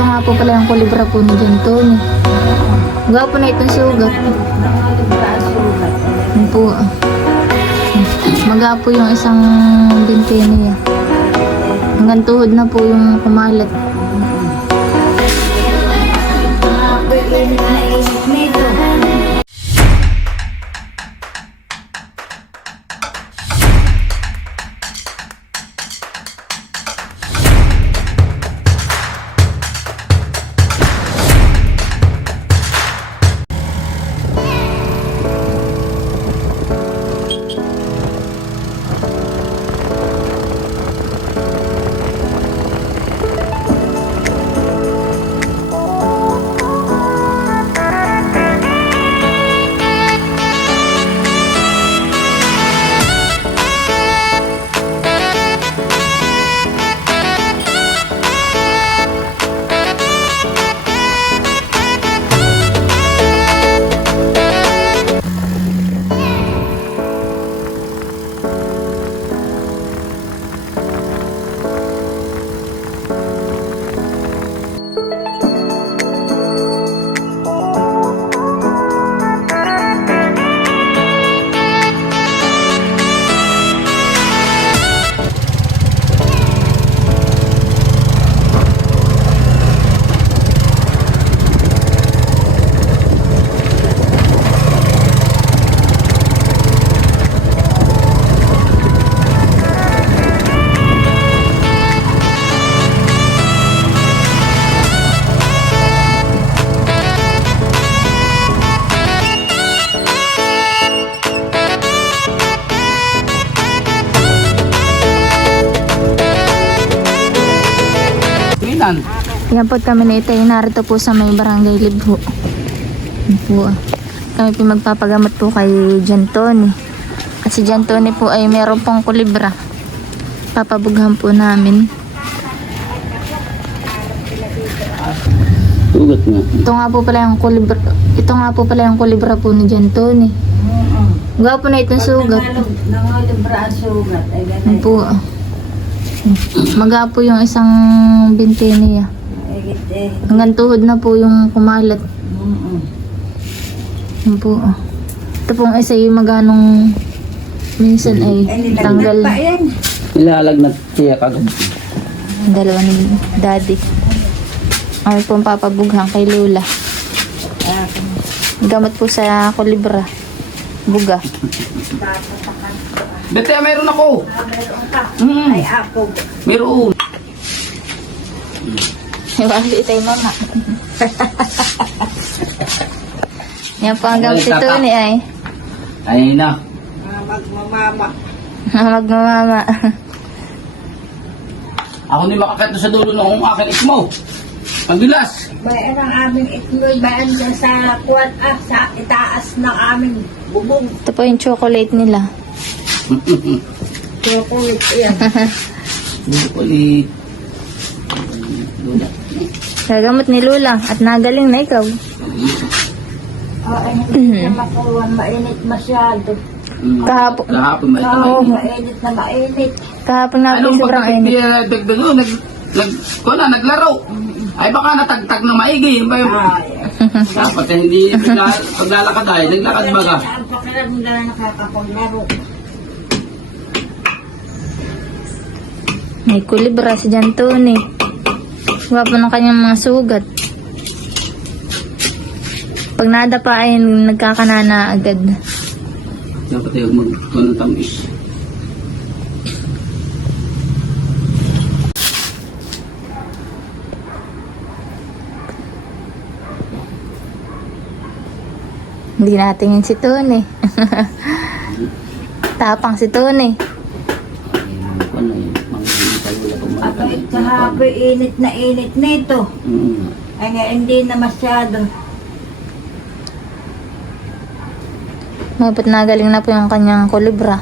Ito nga po pala yung kulibra po ni John Tony. Gwapo na itong sugat. Yun po. Magapo yung isang binti niya. Hanggang tuhod na po yung kumalat. Yan po kami na ito. Narito po sa may barangay Libho. Yan po. Kami po magpapagamot po kay John Tony. At si John Tony po ay meron pong kulibra. Papabughan po namin. Sugat nga. Ito nga po pala yung kulibra. Ito nga po pala yung kulibra po ni John Tony. Gwapo na itong sugat. Nangalibra ang sugat. Yan po. Magapo yung isang binti niya. Hanggang tuhod na po yung kumalat. Yan po. Ito pong isa yung maganong minsan ay tanggal. Ilalagnat siya kagad. Ang dalawa ni Daddy. Ay pong papabughan kay Lola. Gamot po sa kulibra. Buga. Bete, meron ako. Meron ka. Mm. Ay, ako. Meron. Iwali tayo mama. Yan po ang gamot ito ni ay. Ay na. Magmamama. Magmamama. Ako ni makakita sa dulo ng aking ikmo. Pagbilas. Bayan ang aming itloy. Bayan dyan sa kuwan sa itaas ng aming bubong. Ito po yung chocolate nila. Chocolate yan. Ulit. Gagamot ni Lola at nagaling na ikaw. Ay, hindi na makuha. Mainit masyado. Kahapon. Kahapon may Oo, kamay. mainit na mainit. Kahapon na po sobrang init. Dagdag nag naglaro. Ay baka natagtag ng maigi. Dapat hindi paglalakad ay naglakad baga. Ang pakiramdam na nakakapaglaro. May kulibra si John Tony. Gwapo ng kanyang mga sugat. Pag nadapa ay nagkakanana agad. Dapat tayo magkuhan ng tamis. Hindi natingin si Tony. Tapang si Tony. At kahapon init na ito. Ay nga, hindi na masyado. Mabot nagaling na po yung kanyang kulibra.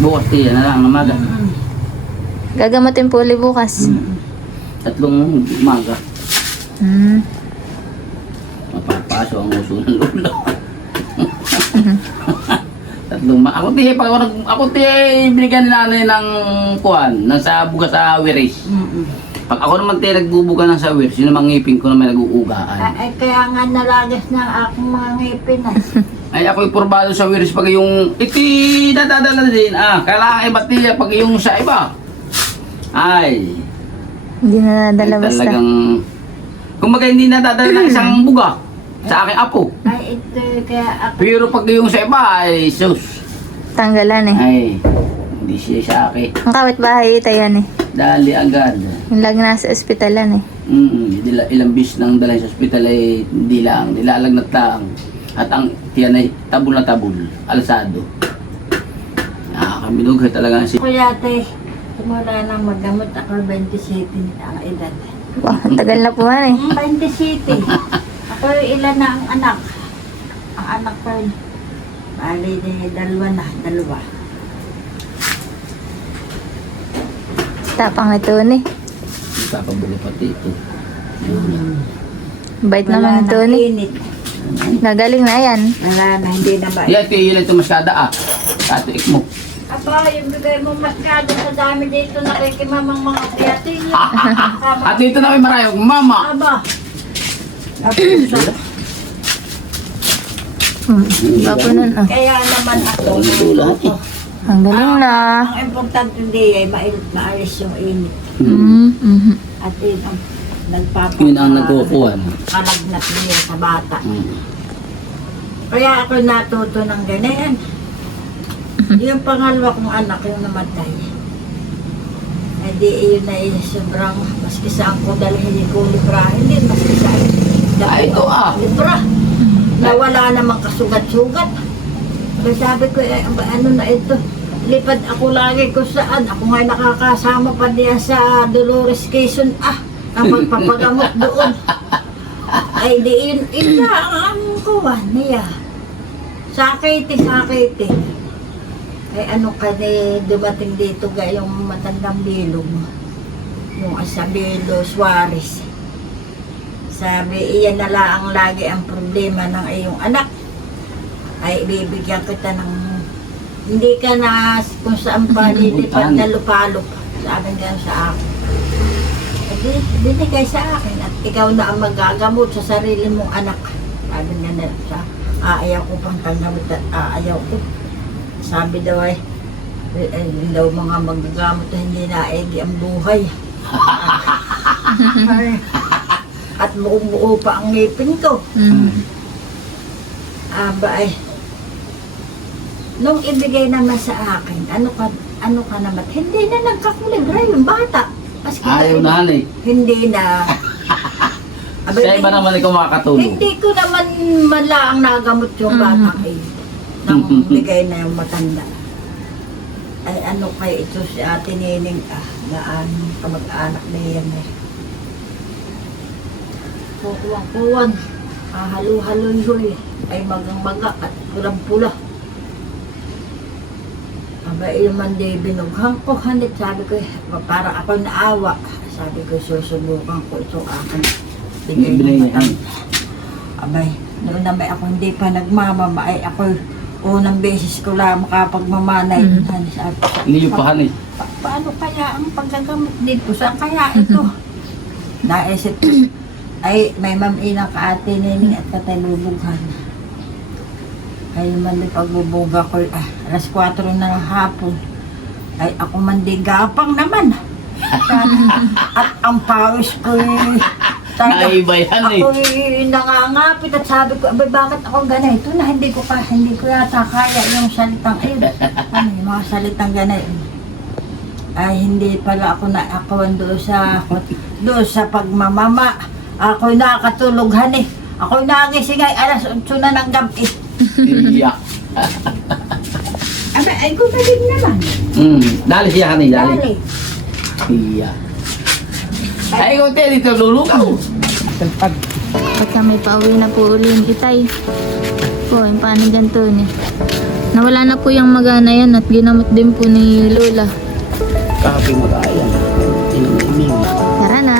Bukas tiyan na lang, umaga. Gagamutin po ulit bukas. Tatlong umaga. Mapapaso ang uso ng ulo. Tatlong umaga. Ako tiye binigyan ni nanay ng kuwan, nasa bugas sa Wiris. Pag ako naman tayo nagbubuga ng sawer, sino mga ngipin ko naman nag-uugaan. Ay, kaya nga nalagas ng aking mga ngipin ah. Ay ako'y purbado sa wiris pag yung iti nadadala din. Kailangan iba't niya pag yung sa iba. Ay, Hindi na nadala basta. talagang... Kumbaga hindi nadadala ng isang buga sa aking apo. Ay, ito kaya ako. Pero pag yung sa iba ay sus. Tanggalan eh. Ay, hindi siya sa akin. Ang kapitbahay ito yan eh. Dali agad. Yung lagi nasa ospitalan eh. Ilang bis nang dalhin sa ospital ay hindi lang, nilalagnat lang. At ang tiyan ay tabul na tabul, alasado. Nakakaminog talaga si... Kuya ate, simula nang maggamot ako 27 ang edad. Wow, ang tagal na po yan eh. 27. Ako ilan na ang anak. Ang anak ko, bali dalawa. Tapang ito ni. Papabulo pati ito. Bait Wala naman ito nang ni. init. Nagaling na yan. Wala na, hindi na ba? Yan, yun ito masyada Tato ikmo. Aba, yung bigay mo masyado sa dami dito, nakikimamang mga kreatin. At dito na kay Marayog, Mama! Aba. Bapo nun ah. Kaya naman ako. lahat eh. Ang galing na. Ang importante hindi ay maalis yung init. At yun ang Yun ang nagkukuha. kalagnat niya sa bata. Mm. Kaya ako natuto ng ganyan. Yung pangalawa kong anak yung namatay. Hindi yun ay sobrang maski saan ko dalhin ko libra. Hindi maski saan. Ay, ito Libra. Nawala namang kasugat-sugat. Kaya sabi ko, ano na ito? Lipad ako lagi ko saan. Ako nga nakakasama pa diya sa Dolores Quezon. Ang magpapagamot doon. Ay, di yun. Ina, ang kuwan niya. Sakit. Ay, ano ka dumating dito yung matandang bilog. Yung Isabelo Suarez. Sabi, iyan na lang lagi ang problema ng iyong anak. Ay, ibibigyan kita ng hindi ka na kung saan pa lilipad na lupalop. Sabi nga sa akin. Binigay sa akin at ikaw na ang magagamot sa sarili mong anak. Sabi nga na siya, ayaw ko pang tangamit at ayaw ko. Sabi daw ay daw mga magagamot na hindi naigi ang buhay. At buo pa ang ngipin ko. Aba ay nung ibigay naman sa akin, ano ka naman, hindi na nagkakulibra yung bata. Maski Ayaw na eh. hindi na. Aba, Siya iba naman ikaw makakatulong. hindi ko naman malaang nagamot yung bata eh. Nang bigay na yung matanda. Ay ano kayo ito si Ate Nining daan kamag-anak na yan eh. Kukuwang-kuwan. Halo-halo-hoy. Ay magang-maga at pulang-pula. Aba, yung mandi binughang ko, hanit, sabi ko, para ako naawa. Sabi ko, susubukan ko ito akin. Bigay na matang. Abay, noon naman ako hindi pa nagmamama, ay ako unang beses ko lang makapagmamanay. Hindi yung pahan eh. Paano kaya ang paggagamot dito? Saan kaya ito? Naisip ko, ay may mamilang ka Ate Nining at katay lulughan. Ay man di pagbubuga ko, alas 4 na ng hapon. Ay ako man di gapang naman. At ang pawis ko Naiba yan eh. ako nangangapit at sabi ko, abay bakit ako ganito na hindi ko yata kaya yung salitang ayun. Ano yung mga salitang ganito. Ay hindi pala ako naakawan doon sa pagmamama. Ako nakatulog eh. Ako nagising ay alas 8 na ng gabi. Iya. Ay gumaling naman. Dali siya kanina, dali. Dali. Iya. Ay, kung tayo dito lulukaw. At kami pauwi na po uli yung itay. Po, yung paano dyan to ni. Nawala na po yung magana yan at ginamot din po ni Lola. Kakapin mo tayo. Tara na.